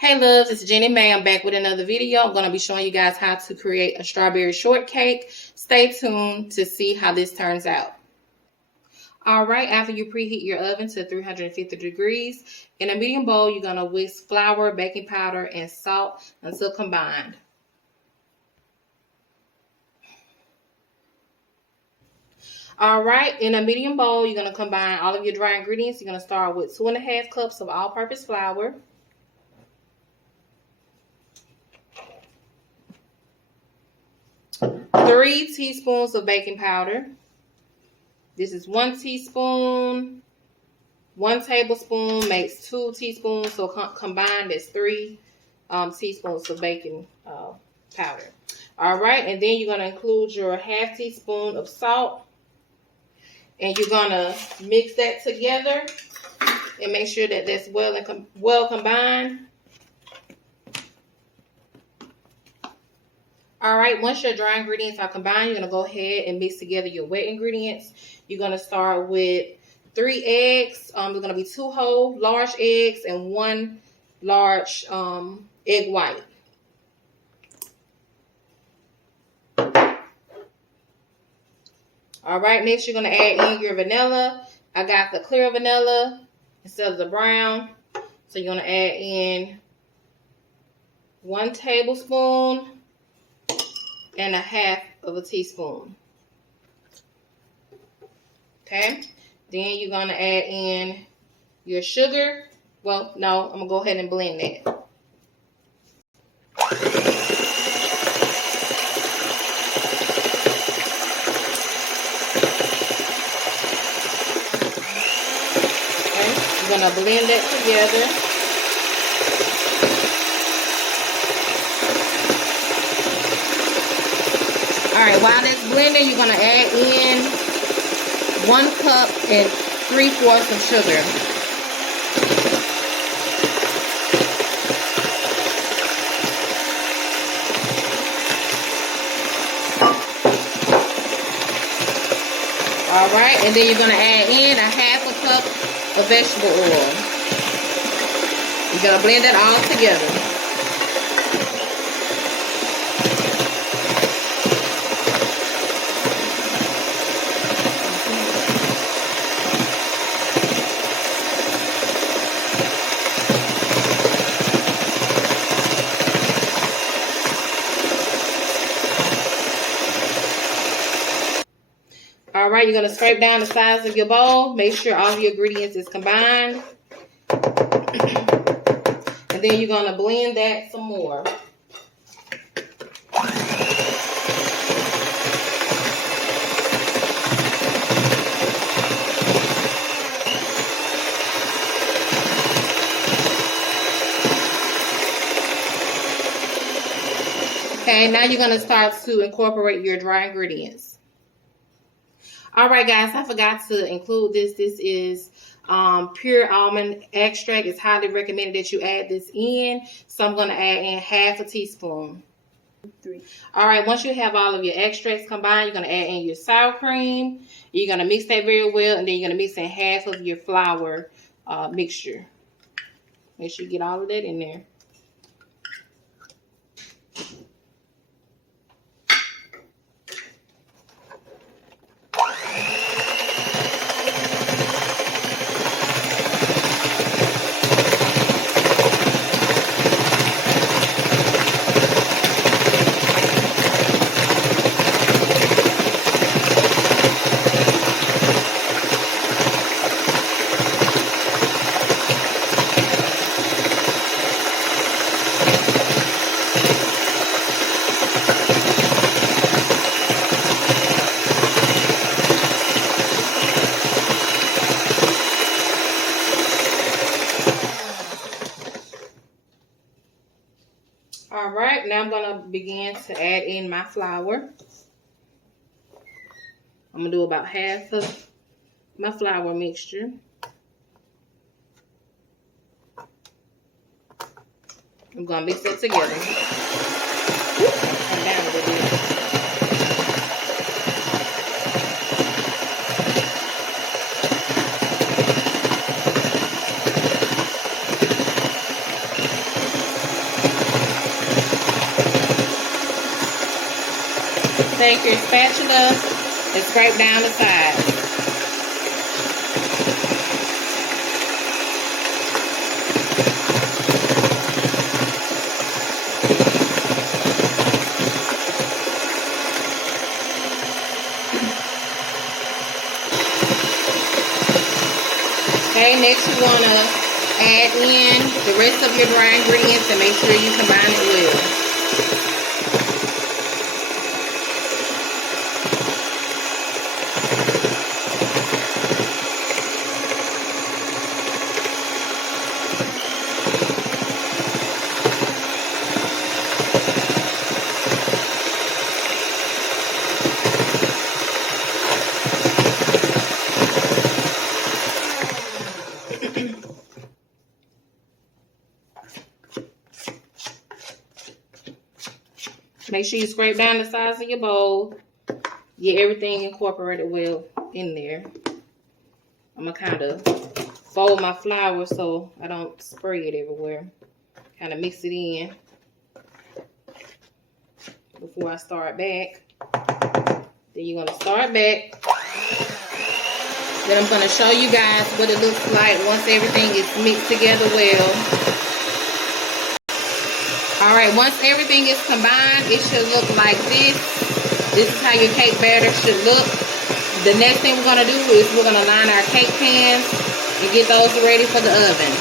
Hey loves, it's Jenny May. I'm back with another video. I'm going to be showing you guys how to create a strawberry shortcake. Stay tuned to see how this turns out. Alright, after you preheat your oven to 350 degrees, in a medium bowl, you're going to whisk flour, baking powder, and salt until combined. Alright, in a medium bowl, you're going to combine all of your dry ingredients. You're going to start with 2.5 cups of all-purpose flour. 3 teaspoons of baking powder. This is 1 teaspoon. 1 tablespoon makes 2 teaspoons. So combined, it's 3 teaspoons of baking powder. All right, and then you're going to include your ½ teaspoon of salt. And you're going to mix that together and make sure that that's well combined. All right, once your dry ingredients are combined, you're going to go ahead and mix together your wet ingredients. You're going to start with 3 eggs. There's going to be 2 whole large eggs and 1 large egg white. All right, next you're going to add in your vanilla. I got the clear vanilla instead of the brown. So you're going to add in 1 tablespoon. And ½ of a teaspoon. Okay, then you're going to add in your sugar. Well, no, I'm going to go ahead and blend that. Okay, you're going to blend that together. All right, while that's blending, you're going to add in 1 cup and 3/4 of sugar. All right, and then you're going to add in ½ cup of vegetable oil. You're going to blend that all together. All right, you're going to scrape down the sides of your bowl. Make sure all of your ingredients is combined. And then you're going to blend that some more. Okay, now you're going to start to incorporate your dry ingredients. All right, guys, I forgot to include this. This is pure almond extract. It's highly recommended that you add this in. So I'm going to add in ½ teaspoon. 3. All right, once you have all of your extracts combined, you're going to add in your sour cream. You're going to mix that very well, and then you're going to mix in ½ of your flour mixture. Make sure you get all of that in there. All right, now I'm going to begin to add in my flour. I'm going to do about ½ of my flour mixture. I'm going to mix that together. And down a little bit. take your spatula and scrape down the sides. Okay, next you want to add in the rest of your dry ingredients and make sure you combine it well. Make sure you scrape down the sides of your bowl. Get everything incorporated well in there. I'm going to kind of fold my flour so I don't spray it everywhere. Kind of mix it in before I start back. Then you're going to start back. Then I'm going to show you guys what it looks like once everything is mixed together well. Alright, once everything is combined, it should look like this. This is how your cake batter should look. The next thing we're going to do is we're going to line our cake pans and get those ready for the oven.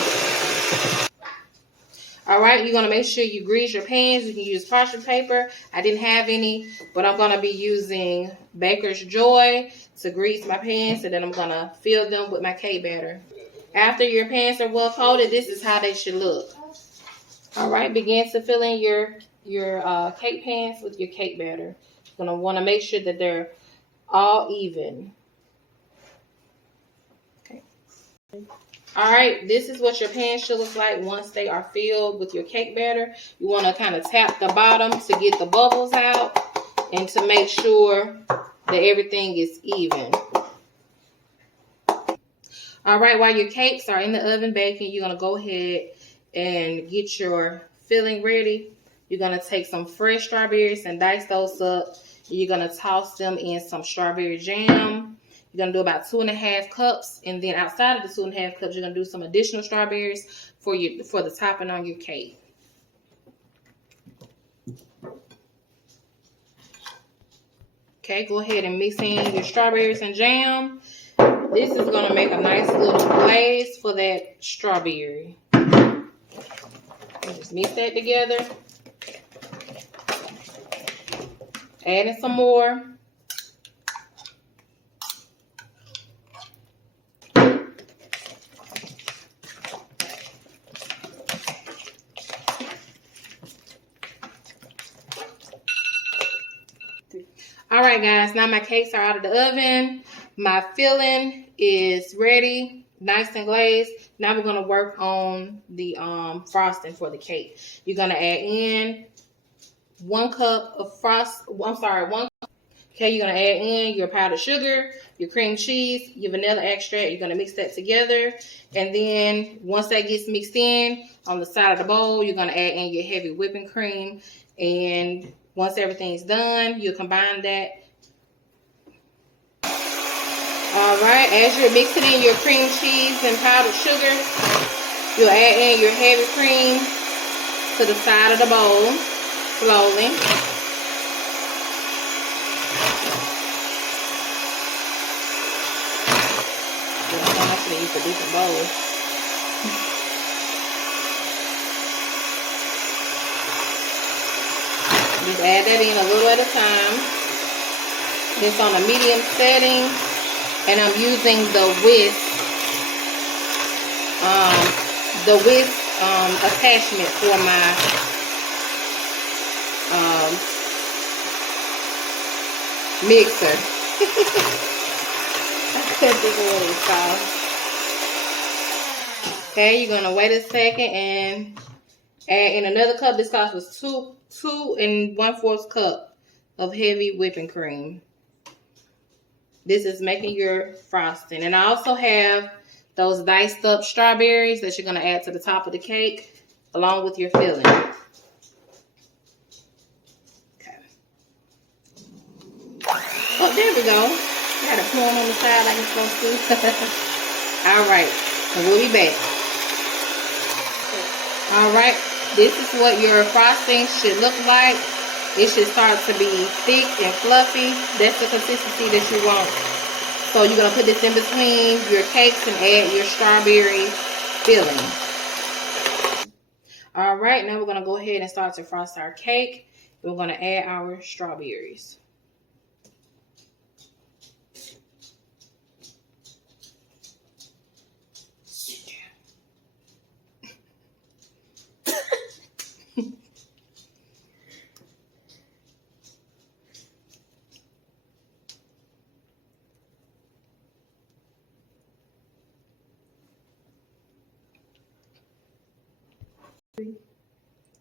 Alright, you're going to make sure you grease your pans. You can use parchment paper. I didn't have any, but I'm going to be using Baker's Joy to grease my pans, and then I'm going to fill them with my cake batter. After your pans are well coated, this is how they should look. Alright, begin to fill in your cake pans with your cake batter. You're going to want to make sure that they're all even. Okay. Alright, this is what your pan should look like once they are filled with your cake batter. You want to kind of tap the bottom to get the bubbles out and to make sure that everything is even. Alright, while your cakes are in the oven baking, you're going to go ahead and get your filling ready. You're going to take some fresh strawberries and dice those up. You're going to toss them in some strawberry jam. You're going to do about 2.5 cups. And then outside of the 2.5 cups, you're going to do some additional strawberries for the topping on your cake. Okay, go ahead and mix in your strawberries and jam. This is going to make a nice little glaze for that strawberry. Just mix that together. Adding some more. Alright guys, now my cakes are out of the oven. My filling is ready, nice and glazed. Now we're going to work on the frosting for the cake. You're going to add in 1 cup of Okay, you're going to add in your powdered sugar, your cream cheese, your vanilla extract. You're going to mix that together. And then once that gets mixed in, on the side of the bowl, you're going to add in your heavy whipping cream. And once everything's done, you'll combine that. Alright, as you're mixing in your cream cheese and powdered sugar, you'll add in your heavy cream to the side of the bowl, slowly. I'm actually use a different bowl. Just add that in a little at a time. It's on a medium setting. And I'm using the whisk attachment for my mixer. I couldn't think of what it's called. Okay, you're gonna wait a second and add in another cup. This cost was 2 1/4 cup of heavy whipping cream. This is making your frosting. And I also have those diced up strawberries that you're going to add to the top of the cake along with your filling. Okay. Oh, there we go. Got a plum on the side like it's supposed to. Alright, so we'll be back. Alright, this is what your frosting should look like. It should start to be thick and fluffy. That's the consistency that you want. So you're going to put this in between your cakes and add your strawberry filling. Alright, now we're going to go ahead and start to frost our cake. We're going to add our strawberries.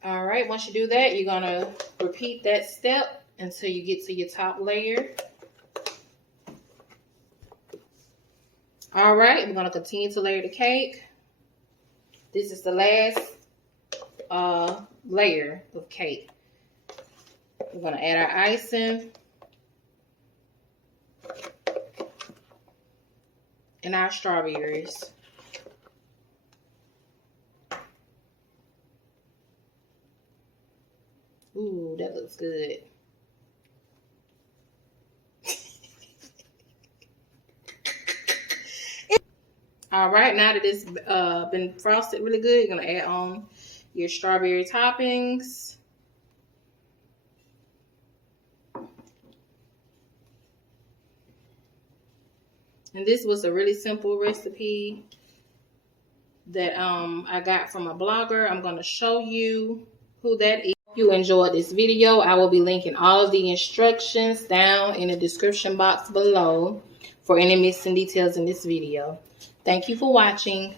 All right, once you do that, you're going to repeat that step until you get to your top layer. All right, we're going to continue to layer the cake. This is the last layer of cake. We're going to add our icing and our strawberries. Ooh, that looks good. All right, now that it's been frosted really good, you're going to add on your strawberry toppings. And this was a really simple recipe that I got from a blogger. I'm going to show you who that is. If you enjoyed this video, I will be linking all of the instructions down in the description box below for any missing details in this video. Thank you for watching.